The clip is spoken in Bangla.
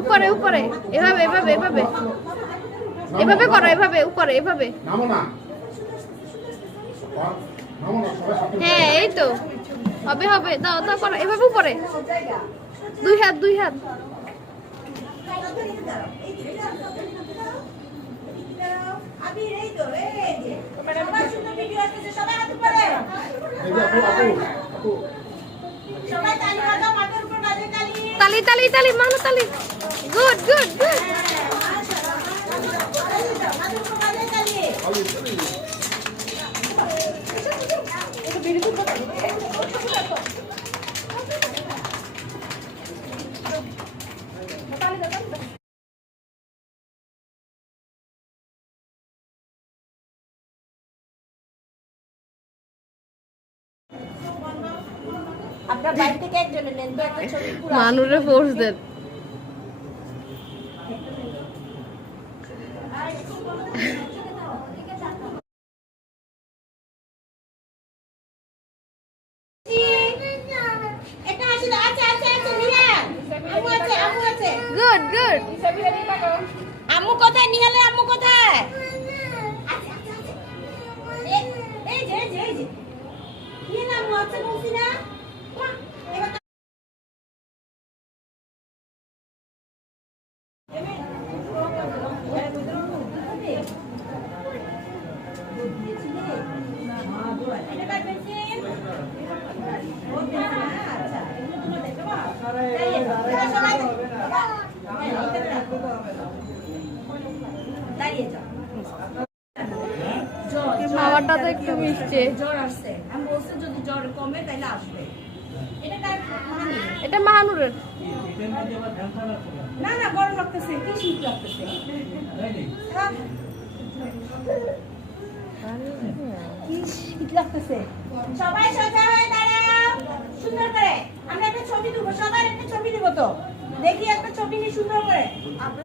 উপরে উপরে এভাবে এভাবে এভাবে এভাবে করো, এভাবে উপরে এভাবে। হ্যাঁ এই তো হবে হবে, দাও দাও করো এভাবে উপরে, দুই হাত দুই হাত। তালি তালি তালি মানো তালি, গুড গুড গুড। আপনার বাড়ি থেকে একজনের নেন তো একটা ছবি পুরো মানুরে ফোর্স দেন। এটা আসলে আছে আছে আছে নিহাল আম্মু আছে গুড গুড। আম্মু কোথায় নিহালের আম্মু কোথায় এই যে নিহাল আম্মু আছে বলছি না খাবারটা তো একটু মিষ্টি। জ্বর আসছে আমি বলছি যদি জ্বর কমে তাহলে আসবে এটা কার মানে এটা মাহানুরের। না না গরম লাগতেছে কি শীত লাগতেছে কি শীত লাগতেছে সবাই সোজা হয়ে দাঁড়াও সুন্দর করে আমরা একটা ছবি দেবো সবার একটা ছবি দেবো তো দেখি একটা ছবি নিয়ে সুন্দর করে